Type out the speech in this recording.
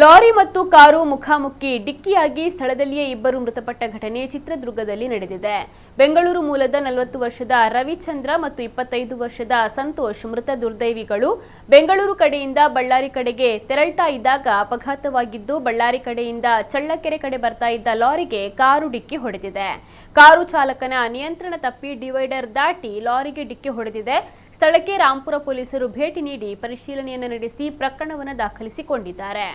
Lorry ಮತ್ತು car ಮುಖಾಮುಖಿ ಡಿಕ್ಕಿಯಾಗಿ ಸ್ಥಳದಲ್ಲಿಯೇ ಇಬ್ಬರು ಮೃತಪಟ್ಟ ಘಟನೆ ಚಿತ್ರದುರ್ಗದಲ್ಲಿ ನಡೆದಿದೆ. ಬೆಂಗಳೂರು ಮೂಲದ 40 ವರ್ಷದ ರವಿಚಂದ್ರ ಮತ್ತು 25 ವರ್ಷದ ಸಂತೋಷ್ ಮೃತ ದುರ್ದೈವಿಗಳು ಬೆಂಗಳೂರು ಕಡೆಯಿಂದ ಬಳ್ಳಾರಿ ಕಡೆಗೆ ತೆರಳ್ತಾ ಇದ್ದಾಗ ಅಪಘಾತವಾಗಿದ್ದು, ಬಳ್ಳಾರಿ ಕಡೆಯಿಂದ ಚಳ್ಳಕೆರೆ ಕಡೆ ಬರ್ತಾ ಇದ್ದ ಲಾರಿಗೆ ಕಾರು ಡಿಕ್ಕಿ ಹೊಡೆದಿದೆ. ಕಾರು ಚಾಲಕನ ನಿಯಂತ್ರಣ ತಪ್ಪಿ ಡಿವೈಡರ್ ದಾಟಿ ಲಾರಿಗೆ ಡಿಕ್ಕಿ ಹೊಡೆದಿದೆ. ಸ್ಥಳಕ್ಕೆ ರಾಂಪುರ ಪೊಲೀಸರು ಭೇಟಿ ನೀಡಿ ಪರಿಶೀಲನೆಯನ್ನು ನಡೆಸಿ ಪ್ರಕರಣವನ್ನು ದಾಖಲಿಸಿಕೊಂಡಿದ್ದಾರೆ.